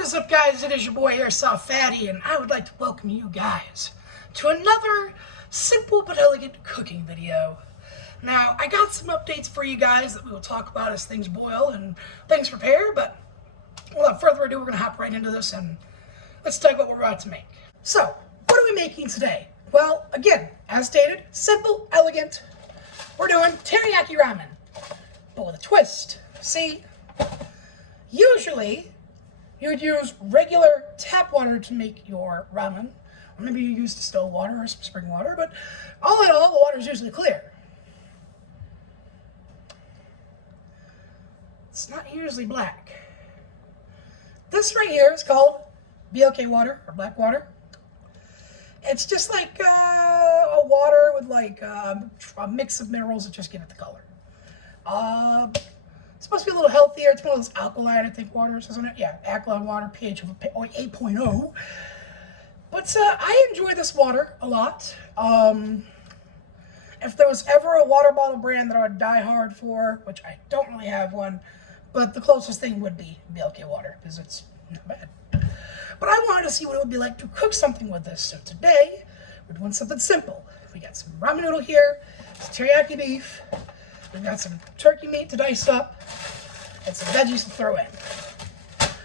is up, guys? It is your boy Airsoftfatty, and I would like to welcome you guys to another simple but elegant cooking video. Now, I got some updates for you guys that we will talk about as things boil and things prepare, but without further ado, we're going to hop right into this and let's talk about what we're about to make. So, what are we making today? Well, again, as stated, simple, elegant. We're doing teriyaki ramen, but with a twist. See, usually you would use regular tap water to make your ramen, or maybe you use distilled water or some spring water, but all in all, the water is usually clear. It's not usually black. This right here is called BLK water, or black water. It's just like a water with like a mix of minerals that just give it the color. It's supposed to be a little healthier. It's one of those alkaline, I think, waters, isn't it? Yeah, alkaline water, pH of 8.0. But I enjoy this water a lot. If there was ever a water bottle brand that I would die hard for, which I don't really have one, but the closest thing would be BLK water, because it's not bad. But I wanted to see what it would be like to cook something with this. So today, we're doing something simple. We got some ramen noodle here, some teriyaki beef, we've got some turkey meat to dice up, and some veggies to throw in.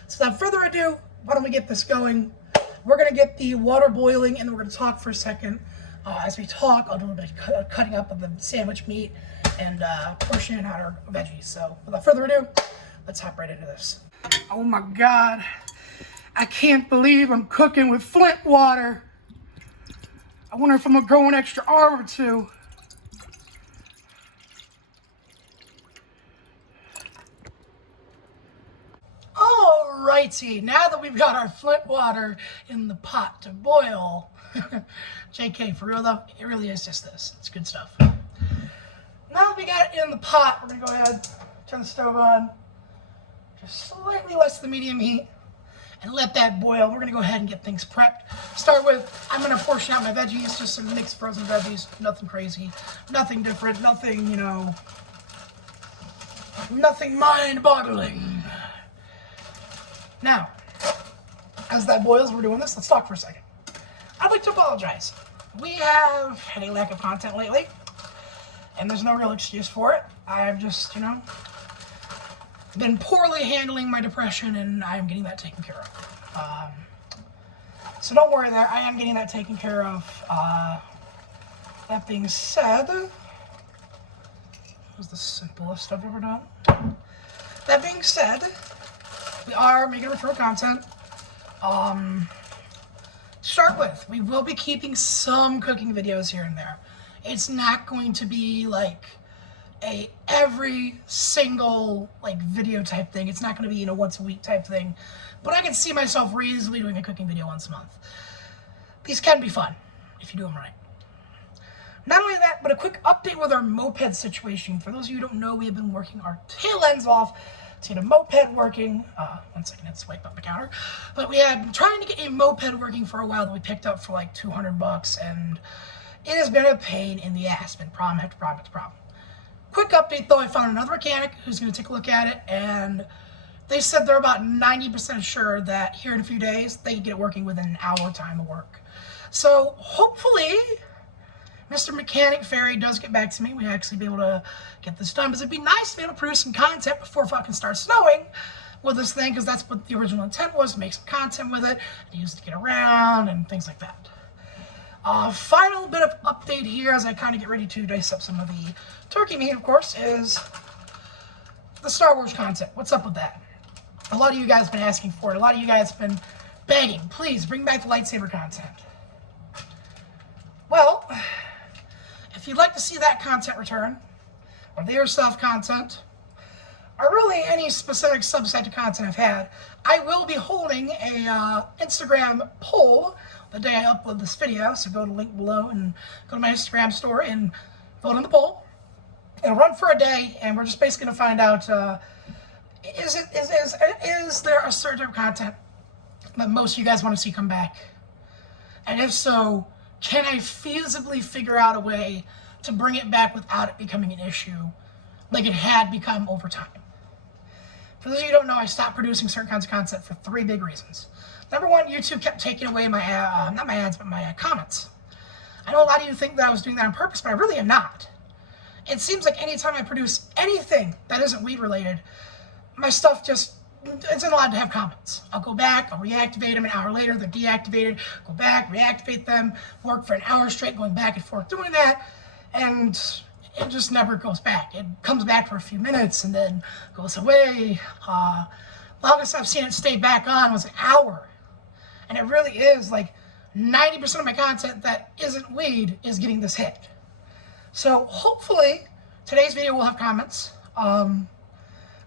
So without further ado, why don't we get this going? We're going to get the water boiling, and then we're going to talk for a second. As we talk, I'll do a little bit of cutting up of the sandwich meat and portioning out our veggies. So without further ado, let's hop right into this. Oh my God. I can't believe I'm cooking with Flint water. I wonder if I'm going to grow an extra arm or two. Alrighty, now that we've got our Flint water in the pot to boil, JK, for real though, it really is just this. It's good stuff. Now that we got it in the pot, we're going to go ahead, turn the stove on, just slightly less than medium heat, and let that boil. We're going to go ahead and get things prepped. Start with, I'm going to portion out my veggies, just some mixed frozen veggies, nothing crazy, nothing different, nothing, you know, nothing mind-boggling. Now, as that boils, we're doing this. Let's talk for a second. I'd like to apologize. We have had a lack of content lately, and there's no real excuse for it. I've just, you know, been poorly handling my depression, and I am getting that taken care of. So don't worry there. I am getting that taken care of. That being said, it was the simplest I've ever done. That being said, we are making retro content. To start with, we will be keeping some cooking videos here and there. It's not going to be like a every single like video type thing. It's not going to be, you know, once a week type thing. But I can see myself reasonably doing a cooking video once a month. These can be fun if you do them right. Not only that, but a quick update with our moped situation. For those of you who don't know, we have been working our tail ends off to get a moped working. One second, it's wiped up the counter. But we had been trying to get a moped working for a while that we picked up for like $200, and it has been a pain in the ass. Been problem after problem after problem. Quick update though, I found another mechanic who's going to take a look at it, and they said they're about 90% sure that here in a few days they can get it working within an hour time of work. So hopefully Mr. Mechanic Fairy does get back to me. We actually be able to get this done, because it'd be nice to be able to produce some content before fucking starts snowing with this thing, because that's what the original intent was, to make some content with it, to use it to get around and things like that. Final bit of update here as I kind of get ready to dice up some of the turkey meat, of course, is the Star Wars content. What's up with that? A lot of you guys have been asking for it. A lot of you guys have been begging, please bring back the lightsaber content. Well, if you'd like to see that content return, or the Airsoft content, or really any specific subset of content I've had, I will be holding a Instagram poll the day I upload this video. So go to the link below and go to my Instagram story and vote on the poll. It'll run for a day, and we're just basically going to find out, is there a certain type of content that most of you guys want to see come back? And if so, can I feasibly figure out a way to bring it back without it becoming an issue like it had become over time? For those of you who don't know, I stopped producing certain kinds of content for 3 big reasons. Number 1, YouTube kept taking away my, not my ads, but my comments. I know a lot of you think that I was doing that on purpose, but I really am not. It seems like anytime I produce anything that isn't weed related, my stuff just isn't allowed to have comments. I'll go back, I'll reactivate them an hour later, they're deactivated, go back, reactivate them, work for an hour straight going back and forth doing that, and it just never goes back. It comes back for a few minutes and then goes away. Longest I've seen it stay back on was an hour. And it really is like 90% of my content that isn't weed is getting this hit. So hopefully today's video will have comments, but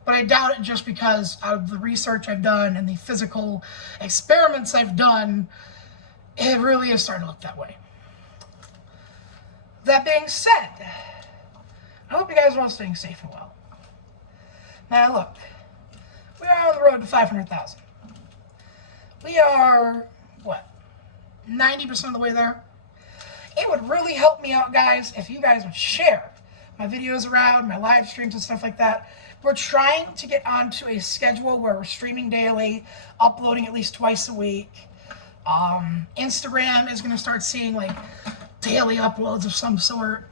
I doubt it just because of the research I've done and the physical experiments I've done, it really is starting to look that way. That being said, I hope you guys are all staying safe and well. Now look, we are on the road to 500,000. We are, what, 90% of the way there? It would really help me out, guys, if you guys would share my videos around, my live streams and stuff like that. We're trying to get onto a schedule where we're streaming daily, uploading at least twice a week. Instagram is going to start seeing like daily uploads of some sort.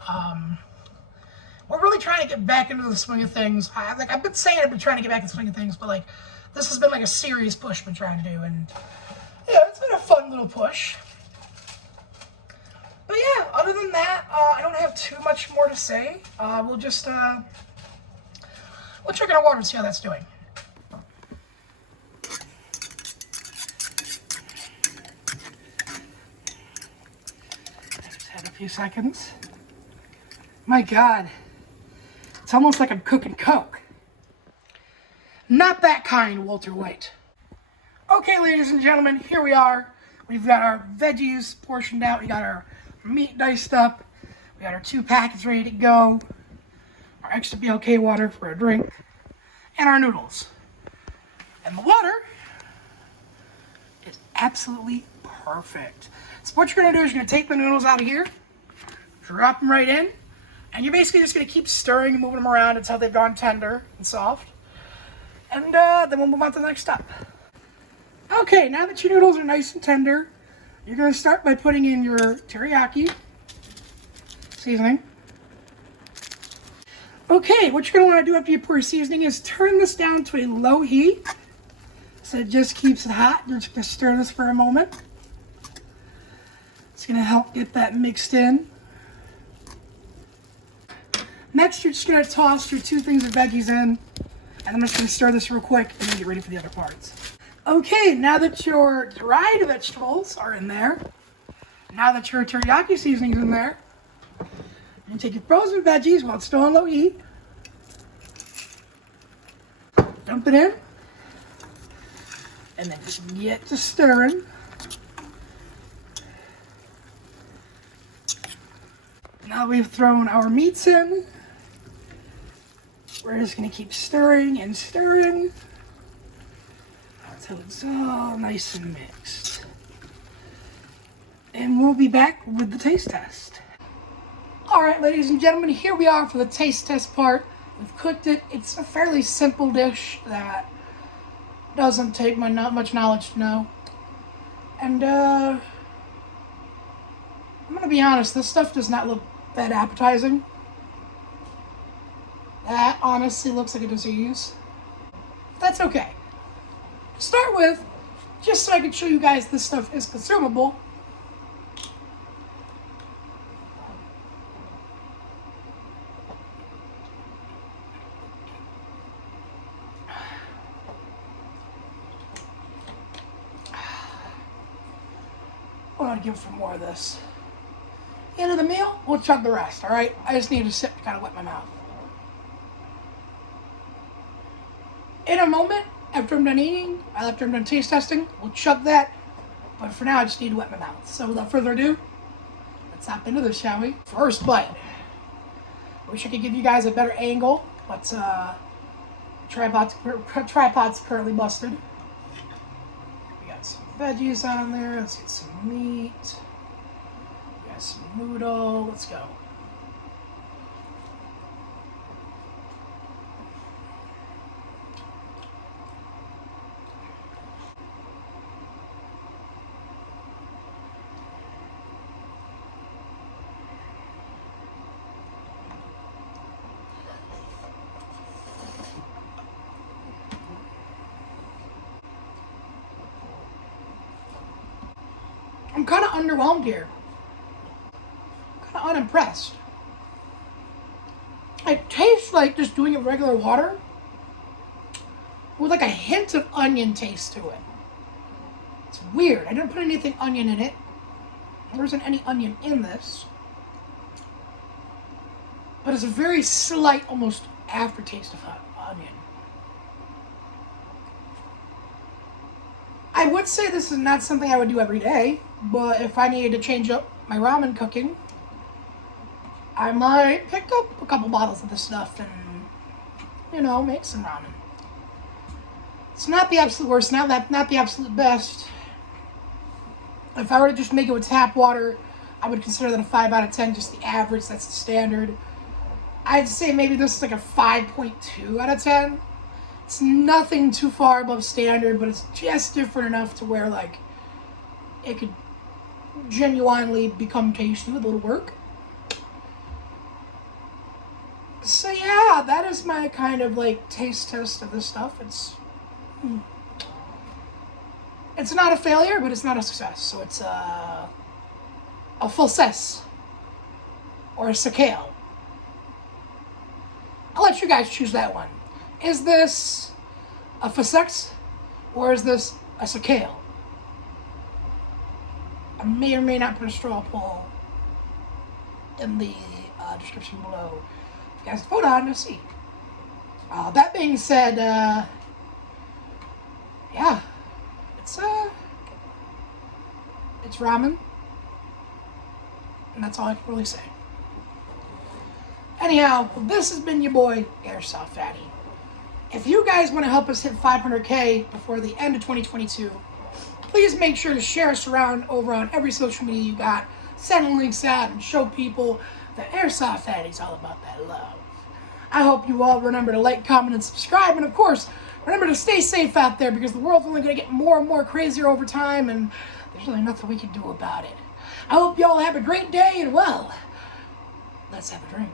We're really trying to get back into the swing of things. I've been saying I've been trying to get back in the swing of things, but like this has been like a serious push I've been trying to do, and yeah, it's been a fun little push. But yeah, other than that, I don't have too much more to say. We'll just, we'll check our water and see how that's doing. I just had a few seconds. My God, it's almost like I'm cooking Coke. Not that kind, Walter White. Okay, ladies and gentlemen, here we are. We've got our veggies portioned out. We got our meat diced up. We got our 2 packets ready to go. Our extra BLK water for a drink. And our noodles. And the water is absolutely perfect. So what you're going to do is you're going to take the noodles out of here, drop them right in, and you're basically just going to keep stirring and moving them around until they've gone tender and soft. And then we'll move on to the next step. Okay, now that your noodles are nice and tender, you're going to start by putting in your teriyaki seasoning. Okay, what you're going to want to do after you pour your seasoning is turn this down to a low heat so it just keeps it hot. You're just going to stir this for a moment. It's going to help get that mixed in. Next, you're just going to toss your 2 things of veggies in, and I'm just going to stir this real quick and then get ready for the other parts. Okay, now that your dried vegetables are in there, now that your teriyaki seasoning is in there, you take your frozen veggies while it's still on low heat, dump it in, and then just get to stirring. Now we've thrown our meats in. We're just going to keep stirring and stirring until it's all nice and mixed. And we'll be back with the taste test. Alright, ladies and gentlemen, here we are for the taste test part. We've cooked it. It's a fairly simple dish that doesn't take much knowledge to know. And I'm going to be honest, this stuff does not look that appetizing. That honestly looks like a disease. That's okay. To start with, just so I can show you guys this stuff is consumable, I want to give some more of this. At the end of the meal, we'll chug the rest, alright? I just need to sip to kind of wet my mouth. In a moment, after I'm done eating, after I'm done taste testing, we'll chug that. But for now, I just need to wet my mouth. So without further ado, let's hop into this, shall we? First bite. Wish I could give you guys a better angle, but the tripod's currently busted. We got some veggies on there. Let's get some meat. We got some noodle. Let's go. kind of underwhelmed here. Kind of unimpressed. It tastes like just doing it with regular water with like a hint of onion taste to it. It's weird. I didn't put anything onion in it. There isn't any onion in this. But it's a very slight, almost aftertaste of onion. I would say this is not something I would do every day, but if I needed to change up my ramen cooking, I might pick up a couple bottles of this stuff and, you know, make some ramen. It's not the absolute worst, not the absolute best. If I were to just make it with tap water, I would consider that a 5 out of 10, just the average, that's the standard. I'd say maybe this is like a 5.2 out of 10. It's nothing too far above standard, but it's just different enough to where, like, it could genuinely become tasty with a little work. So yeah, that is my kind of, like, taste test of this stuff. It's not a failure, but it's not a success. So it's a full success or a CAMEO. I'll let you guys choose that one. Is this a success or is this a CAMEO? I may or may not put a straw poll in the description below. If you guys vote on to see. That being said, yeah, it's ramen, and that's all I can really say. Anyhow, this has been your boy, Airsoftfatty. If you guys want to help us hit 500K before the end of 2022, please make sure to share us around over on every social media you got. Send links out and show people that Airsoftfatty is all about that love. I hope you all remember to like, comment, and subscribe. And of course, remember to stay safe out there because the world's only going to get more and more crazier over time and there's really nothing we can do about it. I hope you all have a great day and, well, let's have a drink.